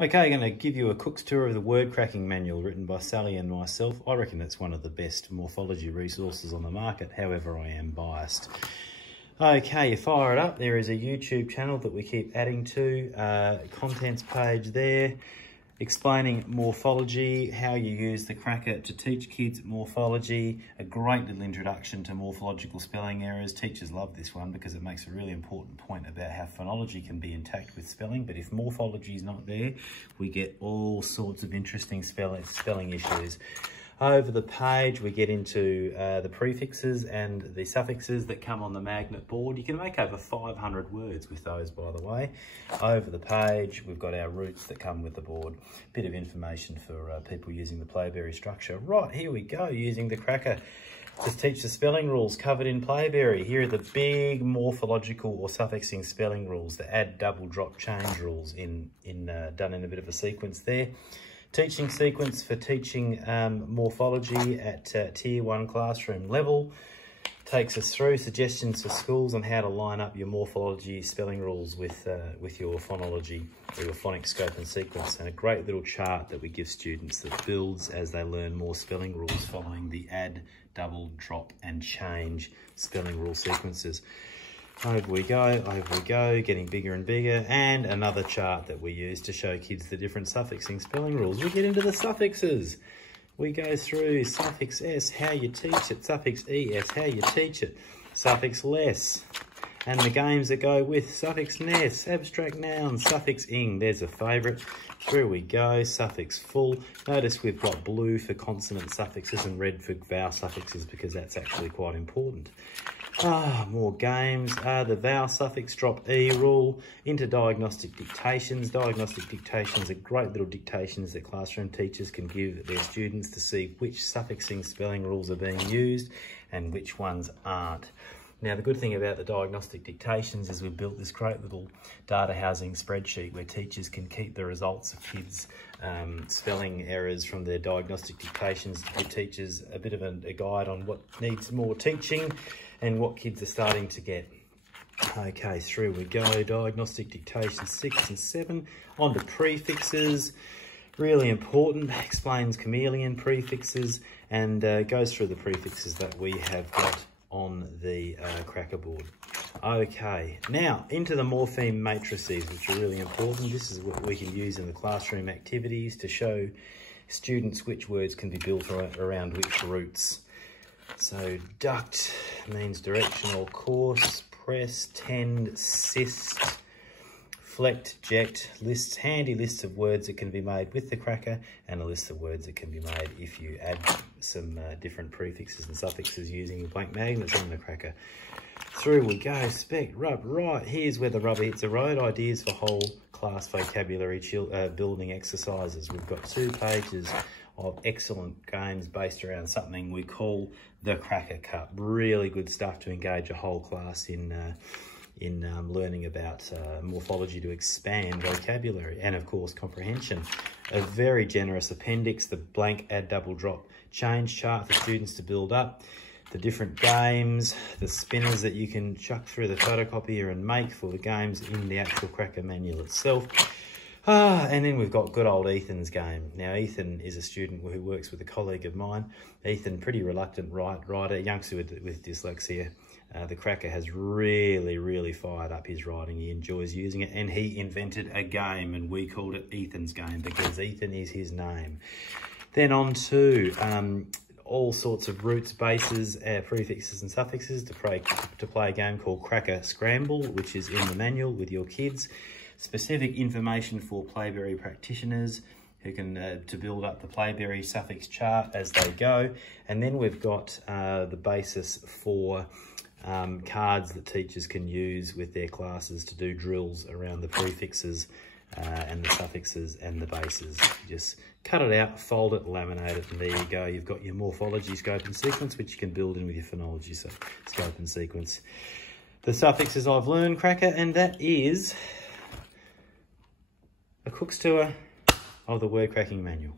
Okay, I'm going to give you a cook's tour of the word cracking manual written by Sally and myself. I reckon it's one of the best morphology resources on the market, however I am biased. Okay, you fire it up. There is a YouTube channel that we keep adding to, contents page there, explaining morphology, how you use the cracker to teach kids morphology, a great little introduction to morphological spelling errors. Teachers love this one because it makes a really important point about how phonology can be intact with spelling, but if morphology is not there, we get all sorts of interesting spelling issues. Over the page, we get into the prefixes and the suffixes that come on the magnet board. You can make over 500 words with those, by the way. Over the page, we've got our roots that come with the board. Bit of information for people using the Playberry structure. Right, here we go, using the cracker to teach the spelling rules covered in Playberry. Here are the big morphological or suffixing spelling rules, the add, double, drop, change rules done in a bit of a sequence there. Teaching sequence for teaching morphology at Tier 1 classroom level. Takes us through suggestions for schools on how to line up your morphology spelling rules with your phonology or your phonics scope and sequence. And a great little chart that we give students that builds as they learn more spelling rules following the add, double, drop and change spelling rule sequences. Over we go, getting bigger and bigger, and another chart that we use to show kids the different suffixing spelling rules. We get into the suffixes. We go through suffix S, how you teach it, suffix ES, how you teach it, suffix less, and the games that go with suffix ness, abstract nouns, suffix ing, there's a favourite. Through we go, suffix full. Notice we've got blue for consonant suffixes and red for vowel suffixes because that's actually quite important. More games. The vowel suffix drop E rule into diagnostic dictations. Diagnostic dictations are great little dictations that classroom teachers can give their students to see which suffixing spelling rules are being used and which ones aren't. Now, the good thing about the diagnostic dictations is we've built this great little data housing spreadsheet where teachers can keep the results of kids' spelling errors from their diagnostic dictations to give teachers a bit of a guide on what needs more teaching and what kids are starting to get. Okay, through we go, diagnostic dictation 6 and 7, on to prefixes. Really important, explains chameleon prefixes and goes through the prefixes that we have got on the cracker board. Okay, now into the morpheme matrices, which are really important. This is what we can use in the classroom activities to show students which words can be built around which roots. So duct means direction or course, press, tend, cyst, flect, ject, lists, handy lists of words that can be made with the cracker and a list of words that can be made if you add some different prefixes and suffixes using blank magnets on the cracker. Through we go, spec, rub, right, here's where the rubber hits the road, ideas for whole class vocabulary building exercises. We've got 2 pages of excellent games based around something we call the Cracker Cup. Really good stuff to engage a whole class in learning about morphology to expand vocabulary and, of course, comprehension. A very generous appendix, the blank add, double, drop, change chart for students to build up, the different games, the spinners that you can chuck through the photocopier and make for the games in the actual cracker manual itself. And then we've got good old Ethan's game. Now, Ethan is a student who works with a colleague of mine. Ethan, pretty reluctant writer, youngster with dyslexia. The cracker has really fired up his writing. He enjoys using it, and he invented a game, and we called it Ethan's game because Ethan is his name. Then on to all sorts of roots, bases, prefixes and suffixes to play a game called Cracker Scramble, which is in the manual with your kids. Specific information for Playberry practitioners who can to build up the Playberry suffix chart as they go. And then we've got the basis for cards that teachers can use with their classes to do drills around the prefixes and the suffixes and the bases. You just cut it out, fold it, laminate it, and there you go. You've got your morphology scope and sequence, which you can build in with your phonology scope and sequence. The suffixes I've learned, cracker, and that is a cook's tour of the word cracking manual.